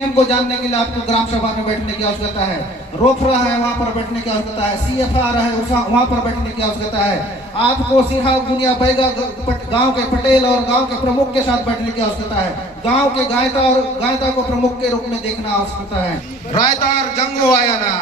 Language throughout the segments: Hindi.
नियम को जानने के लिए आपको ग्राम सभा में बैठने की आवश्यकता है। रोफरा है वहाँ पर बैठने की आवश्यकता है। CFR है वहाँ पर बैठने की आवश्यकता है। आपको सिरहा दुनिया बैगा गांव के पटेल और गांव के प्रमुख के साथ बैठने की आवश्यकता है। गांव के गायता और गायता को प्रमुख के रूप में देखना आवश्यकता है। रायतार जंगो आयाना,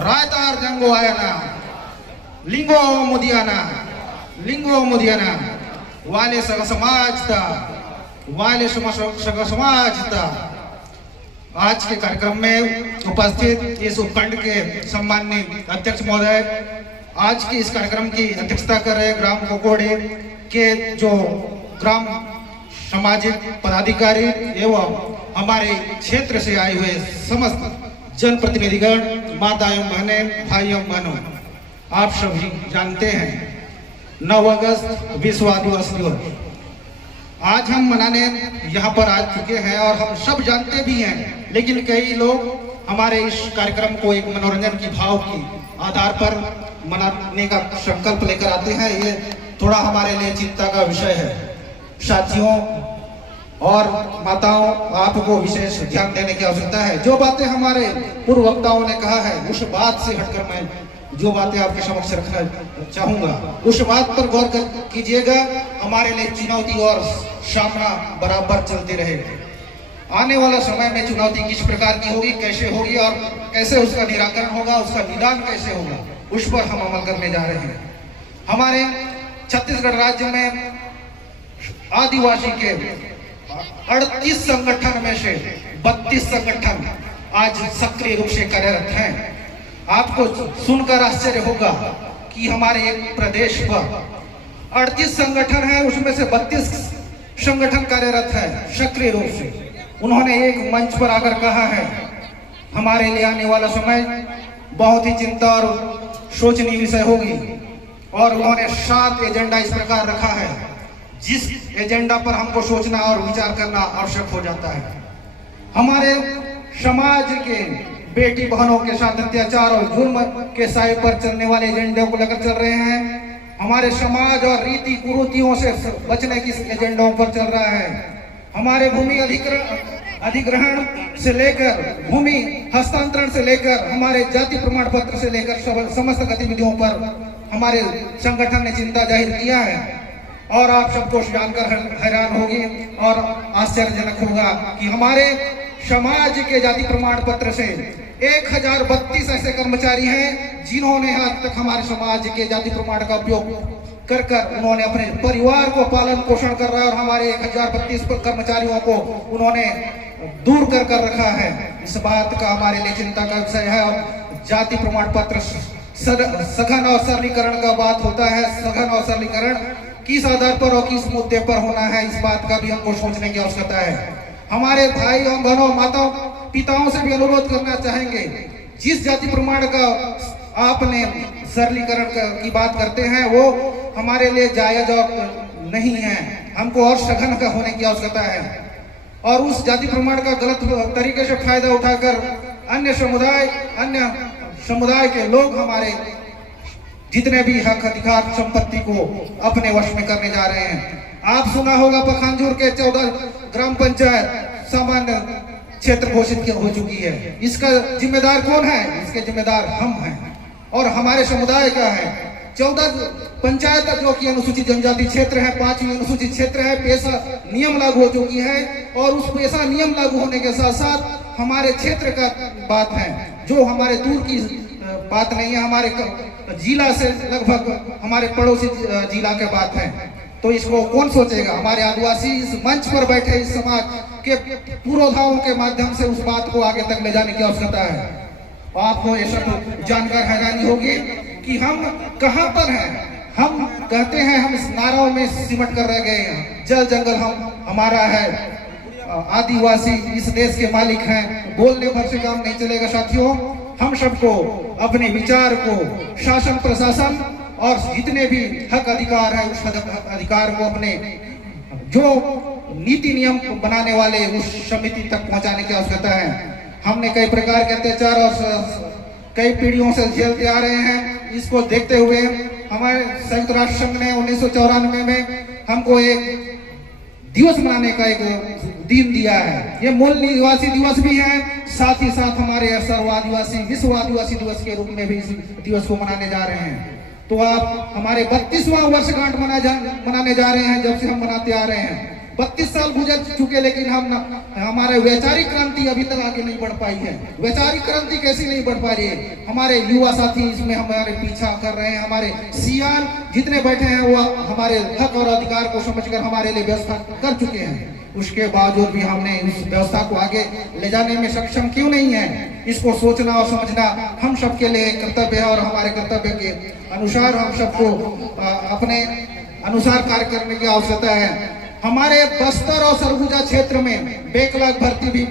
रायतार जंगो आयाना, लिंगो मुदियाना, लिंगो मुदियाना, वाले सग समाज था, वाले सग समाज था। आज के कार्यक्रम में उपस्थित इस उपखंड के सम्माननीय अध्यक्ष महोदय, आज की इस कार्यक्रम की अध्यक्षता कर रहे ग्राम कोकोड़े के जो ग्राम सामाजिक पदाधिकारी एवं हमारे क्षेत्र से आए हुए समस्त जनप्रतिनिधिगण, माता एवं बहने, भाई एवं बहनों, आप सभी जानते हैं 9 अगस्त विश्व आदिवासी दिवस आज हम मनाने यहाँ पर आ चुके हैं और हम सब जानते भी हैं, लेकिन कई लोग हमारे इस कार्यक्रम को एक मनोरंजन की भाव की आधार पर मनाने का संकल्प लेकर आते हैं। ये थोड़ा हमारे लिए चिंता का विषय है। साथियों और माताओं, आपको विशेष ध्यान देने की आवश्यकता है। जो बातें हमारे पूर्व वक्ताओं ने कहा है, उस बात से हटकर मैं जो बातें आपके समक्ष रखना चाहूंगा, उस बात पर गौर कीजिएगा। हमारे लिए चुनौती और सामना बराबर चलते रहेगा। आने वाला समय में चुनौती किस प्रकार की होगी, कैसे होगी और कैसे उसका निराकरण होगा, उसका निदान कैसे होगा, उस पर हम अमल करने जा रहे हैं। हमारे छत्तीसगढ़ राज्य में आदिवासी के 38 संगठन में से 32 संगठन आज सक्रिय रूप से कार्यरत हैं। आपको सुनकर आश्चर्य होगा कि हमारे एक प्रदेश पर 38 संगठन है, उसमें से 32 संगठन कार्यरत है सक्रिय रूप से। उन्होंने एक मंच पर आकर कहा है, हमारे लिए आने वाला समय बहुत ही चिंता और सोचनीय विषय होगी, और उन्होंने 7 एजेंडा इस प्रकार रखा है जिस एजेंडा पर हमको सोचना और विचार करना आवश्यक हो जाता है। हमारे समाज के बेटी बहनों के साथ अत्याचार और जुर्म के साए पर चलने वाले एजेंडे को लेकर चल रहे हैं। हमारे समाज और रीति कुरीतियों से बचने की एजेंडों पर चल रहा है। हमारे भूमि अधिग्रहण से लेकर भूमि हस्तांतरण से लेकर हमारे जाति प्रमाण पत्र से लेकर समस्त गतिविधियों पर हमारे संगठन ने चिंता जाहिर किया है। और आप सबको जानकर हैरान होगी और आश्चर्यजनक होगा कि हमारे समाज के जाति प्रमाण पत्र से 1032 ऐसे कर्मचारी हैं जिन्होंने आज तक हमारे समाज के जाति प्रमाण का उपयोग कर उन्होंने अपने परिवार को पालन पोषण कर रहा है, और हमारे 1032 कर्मचारियों को उन्होंने दूर कर रखा है। इस बात का हमारे लिए चिंता का विषय है। और जाति प्रमाण पत्र सघन और सरलीकरण का बात होता है। सघन और सरलीकरण किस आधार पर और किस मुद्दे पर होना है, इस बात का भी हमको सोचने की आवश्यकता है। हमारे भाई और बहनों, माताओं, पिताओं से भी अनुरोध करना चाहेंगे, जिस जाति प्रमाण का आपने सरलीकरण की बात करते हैं वो हमारे लिए जायज नहीं है। हमको और सघन का होने की आवश्यकता है। और उस जाति प्रमाण का गलत तरीके से फायदा उठाकर अन्य समुदाय के लोग हमारे जितने भी हक अधिकार संपत्ति को अपने वश में करने जा रहे हैं। आप सुना होगा पखानजोर के 14 ग्राम पंचायत सामान्य क्षेत्र घोषित हो चुकी है। इसका जिम्मेदार कौन है? इसके जिम्मेदार हम हैं और हमारे समुदाय का है। 14 पंचायत जो कि अनुसूचित जनजाति क्षेत्र है, 5वीं अनुसूचित क्षेत्र है, पेशा नियम लागू हो चुकी है। और उस पेशा नियम लागू होने के साथ साथ हमारे क्षेत्र का बात है, जो हमारे दूर की बात नहीं है, हमारे जिला से लगभग हमारे पड़ोसी जिला के बात है। तो इसको कौन सोचेगा? हमारे आदिवासी इस मंच पर बैठे इस समाज के पुरोधाओं के माध्यम से उस बात को आगे तक ले जाने की आवश्यकता है। आपको ये सब जानकर हैरानी होगी कि हम कहां पर हैं। हम कहते हैं हम इस नाराओं में सिमट कर रह गए हैं। जल जंगल हमारा है, आदिवासी इस देश के मालिक हैं। बोलने भर से काम नहीं चलेगा साथियों। हम सबको अपने विचार को शासन प्रशासन और जितने भी हक अधिकार है उस अधिकार को अपने जो नीति नियम बनाने वाले उस समिति तक पहुंचाने की आवश्यकता है। हमने कई प्रकार के अत्याचार और कई पीढ़ियों से झेलते आ रहे हैं। इसको देखते हुए हमारे संयुक्त राष्ट्र संघ ने 1994 में हमको एक दिवस मनाने का एक दिन दिया है। ये मूल निवासी दिवस भी है, साथ ही साथ हमारे सर्व आदिवासी विश्व आदिवासी दिवस के रूप में भी इस दिवस को मनाने जा रहे हैं। तो आप हमारे 32वां वर्षगांठ मनाने जा रहे हैं, जब से हम मनाते आ रहे हैं। 32 साल गुजर चुके, लेकिन हमारे वैचारिक क्रांति अभी तक आगे नहीं बढ़ पाई है। वैचारिक क्रांति कैसी नहीं बढ़ पा रही है? हमारे युवा साथी इसमें हमारे पीछा कर रहे हैं। हमारे सियान जितने बैठे हैं वो हमारे हक और अधिकार को समझकर हमारे लिए व्यवस्था कर चुके हैं। उसके बावजूद भी हमने इस व्यवस्था को आगे ले जाने में सक्षम क्यों नहीं है? इसको सोचना और समझना हम सबके लिए कर्तव्य है, और हमारे कर्तव्य के अनुसार हम सबको अपने अनुसार कार्य करने की आवश्यकता है। हमारे बस्तर और सरगुजा क्षेत्र में बैकलॉग भर्ती भी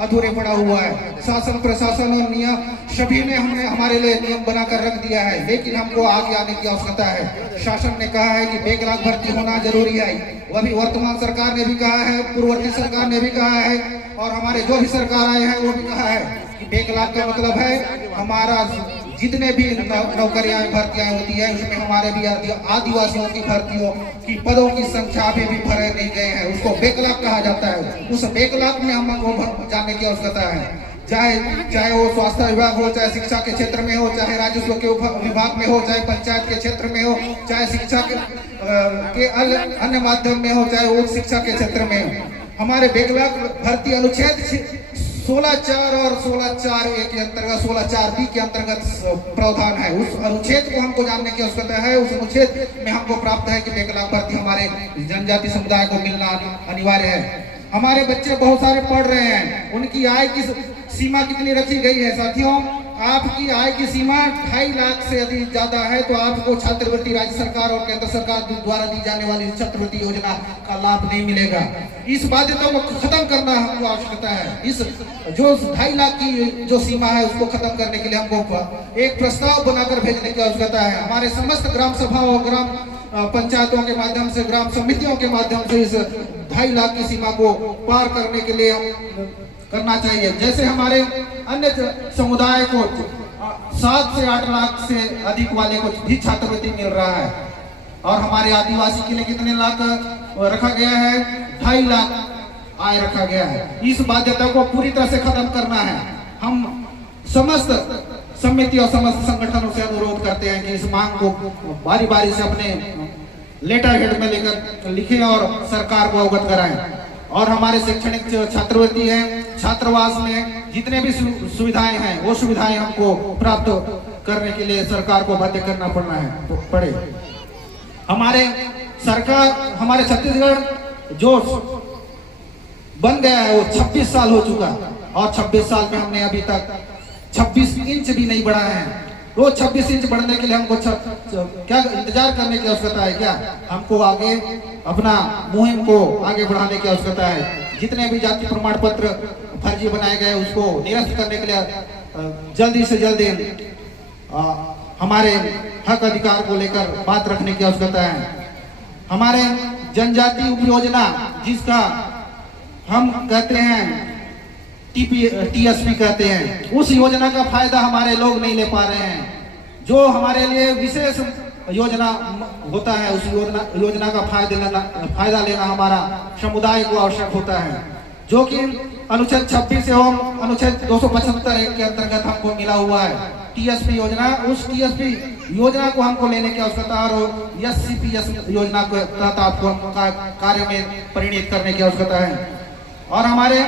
अधूरे पड़ा हुआ है। शासन प्रशासन और नियम सभी ने हमारे लिए नियम बनाकर रख दिया है, लेकिन हमको आगे आने की आवश्यकता है। शासन ने कहा है कि बैकलॉग भर्ती होना जरूरी है, वही वर्तमान सरकार ने भी कहा है, पूर्ववर्ती सरकार ने भी कहा है, और हमारे जो भी सरकार आए हैं वो भी कहा है कि बैकलॉग का मतलब है हमारा जितने भी नौकरियां भर्तियां होती है उसमें हमारे भी आदिवासियों की भर्तियों की पदों की संख्या भी भरे नहीं गए हैं, उसको बैकलॉग कहा जाता है। उस बैकलॉग में हमको जानने की आवश्यकता है। चाहे वो स्वास्थ्य विभाग हो, चाहे शिक्षा के क्षेत्र में हो, चाहे राजस्व के विभाग में हो, चाहे पंचायत के क्षेत्र में हो, चाहे शिक्षा के अन्य माध्यम में हो, चाहे उच्च शिक्षा के क्षेत्र में हो, हमारे बैकलॉग भर्ती अनुच्छेद 16(4) और 16(4)(a) के अंतर्गत 16(4)(b) के अंतर्गत प्रावधान है। उस अनुच्छेद को हमको जानने की आवश्यकता है। उस अनुच्छेद में हमको प्राप्त है कि बैकलॉग भर्ती हमारे जनजाति समुदाय को मिलना अनिवार्य है। हमारे बच्चे बहुत सारे पढ़ रहे हैं, उनकी आय की सीमा कितनी रखी गई है? साथियों, आपकी आय की सीमा 2.5 लाख से अधिक ज्यादा है तो आपको छात्रवृत्ति राज्य सरकार और केंद्र सरकार द्वारा दी जाने वाली छात्रवृत्ति योजना का लाभ नहीं मिलेगा। इस बाध्यता को खत्म करना हमको आवश्यकता है। इस जो 2.5 लाख की जो सीमा है उसको खत्म करने के लिए हमको एक प्रस्ताव बनाकर भेजने की आवश्यकता है। हमारे समस्त ग्राम सभा और ग्राम पंचायतों के माध्यम से, ग्राम समितियों के माध्यम से इस 2.5 लाख की सीमा को पार करने के लिए हम करना चाहिए। जैसे हमारे अन्य समुदाय को 7 से 8 लाख से अधिक वाले को भी छात्रवृत्ति मिल रहा है, और हमारे आदिवासी के लिए कितने लाख रखा गया है? 2.5 लाख आय रखा गया है। इस बाध्यता को पूरी तरह से खत्म करना है। हम समस्त समिति और समस्त संगठनों से अनुरोध करते हैं कि इस मांग को बारी बारी से अपने लेटर हेड में लेकर लिखें और सरकार को अवगत कराएं। और हमारे शैक्षणिक छात्रवृत्ति है, छात्रावास में जितने भी सुविधाएं हैं वो सुविधाएं हमको प्राप्त करने के लिए सरकार को बाध्य करना पड़े। हमारे सरकार, हमारे छत्तीसगढ़ जो बन गया है वो 26 साल हो चुका, और 26 साल में हमने अभी तक 26 इंच भी नहीं बढ़ा है। वो 26 इंच बढ़ने के लिए हमको क्या इंतजार करने की आवश्यकता है? क्या हमको आगे अपना मुहिम को आगे बढ़ाने की आवश्यकता है। जितने भी जाति प्रमाण पत्र फर्जी बनाए गए उसको निरस्त करने के लिए जल्दी से जल्दी हमारे हक अधिकार को लेकर बात रखने की आवश्यकता है। हमारे जनजाति उपयोजना, जिसका हम कहते हैं TSP कहते हैं, उस योजना का फायदा हमारे लोग नहीं ले पा रहे हैं। जो हमारे लिए विशेष योजना होता है उस योजना का फायदा लेना हमारा समुदाय को आवश्यक होता है, जो कि अनुच्छेद 26 एवं अनुच्छेद 275 के अंतर्गत हमको मिला हुआ है। TSP योजना, उस TSP योजना को हमको लेने की आवश्यकता है, और SCPS योजना को तहत आपको कार्य में परिणित करने की आवश्यकता है। और हमारे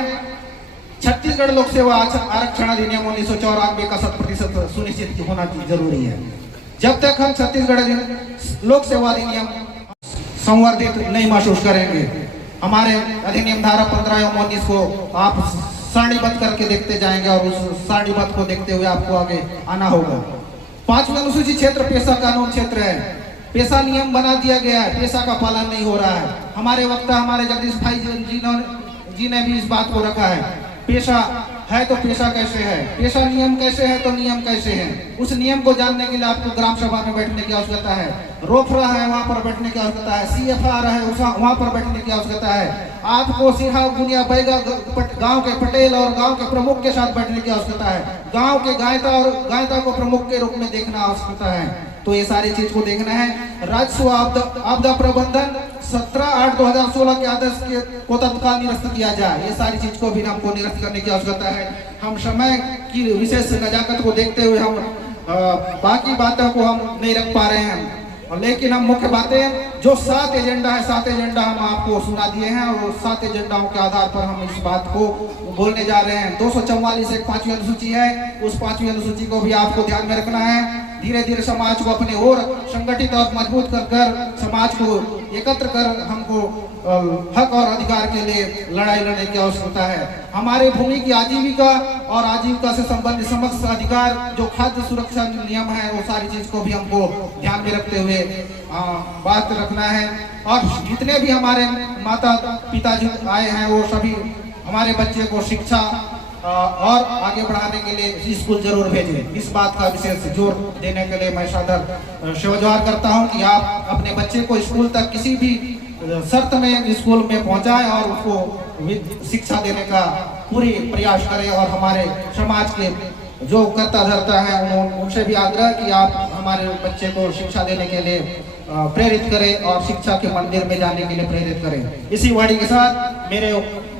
छत्तीसगढ़ लोक सेवा आरक्षण अधिनियम 1994 का 100% सुनिश्चित होना जरूरी है। जब तक हम छत्तीसगढ़ लोक सेवा अधिनियम संवर्धित नहीं महसूस करेंगे, हमारे अधिनियम धारा 15 एवं 19 को आप सारणीबद्ध करके देखते जाएंगे, और उस सारणीबद्ध को देखते हुए आपको आगे आना होगा। 5वां अनुसूचित क्षेत्र पेशा कानून क्षेत्र है। पेशा नियम बना दिया गया है, पेशा का पालन नहीं हो रहा है। हमारे वक्ता हमारे जगदीश भाई जी ने भी इस बात को रखा है। पेशा है तो पेशा कैसे है, पेशा नियम कैसे है तो नियम कैसे है। उस नियम को जानने के लिए आपको ग्राम सभा में बैठने की आवश्यकता है। रोफरा है वहाँ पर बैठने की आवश्यकता है, CFR है वहाँ पर बैठने की आवश्यकता है। आपको सिरहा गुनिया बैगा गांव के पटेल और गांव के प्रमुख के साथ बैठने की आवश्यकता है। गांव के गायता और गायता को प्रमुख के रूप में देखना आवश्यकता है। तो ये सारी चीज को देखना है। राजस्व आपदा प्रबंधन 17/8/2016 के आदेश को तत्काल निरस्त किया जाए। ये सारी चीज को भी हमको निरस्त करने की आवश्यकता है। हम समय की विशेष नजाकत को देखते हुए हम बाकी बातों को हम नहीं रख पा रहे हैं, लेकिन हम मुख्य बातें जो 7 एजेंडा है, 7 एजेंडा हम आपको सुना दिए हैं और 7 एजेंडाओं के आधार पर हम इस बात को बोलने जा रहे हैं। 244 एक 5वीं अनुसूची है, उस 5वीं अनुसूची को भी आपको ध्यान में रखना है। धीरे धीरे समाज को अपने और संगठित और मजबूत कर समाज को एकत्र कर हमको हक और अधिकार के लिए लड़ाई लड़ने की आवश्यकता है। हमारे भूमि की आजीविका और आजीविका से संबंधित समस्त अधिकार जो खाद्य सुरक्षा नियम है, वो सारी चीज को भी हमको ध्यान में रखते हुए बात रखना है। और जितने भी हमारे माता पिताजी आए हैं वो सभी हमारे बच्चे को शिक्षा और आगे बढ़ाने के लिए स्कूल जरूर भेजें। इस बात का विशेष जोर देने के लिए मैं सादर सेवाजवार करता हूं कि आप अपने बच्चे को स्कूल तक किसी भी शर्त में स्कूल में पहुंचाएं और उसको शिक्षा देने का पूरी प्रयास करें। और हमारे समाज के जो करता धरता है उनसे भी आग्रह कि आप हमारे बच्चे को शिक्षा देने के लिए प्रेरित करें और शिक्षा के मंदिर में जाने के लिए प्रेरित करें। इसी वाणी के साथ मेरे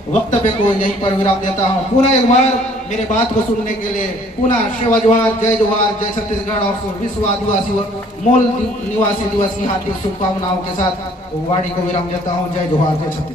वक्तव्य को यहीं पर विराम देता हूं। पुनः एक बार मेरे बात को सुनने के लिए पुनः सेवा जोहार, जय जोहार, जय छत्तीसगढ़ और विश्व आदिवासी मूल निवासी दिवस की हार्दिक शुभकामनाओं के साथ वाणी को विराम देता हूं। जय जोहार, जय छत्तीसगढ़।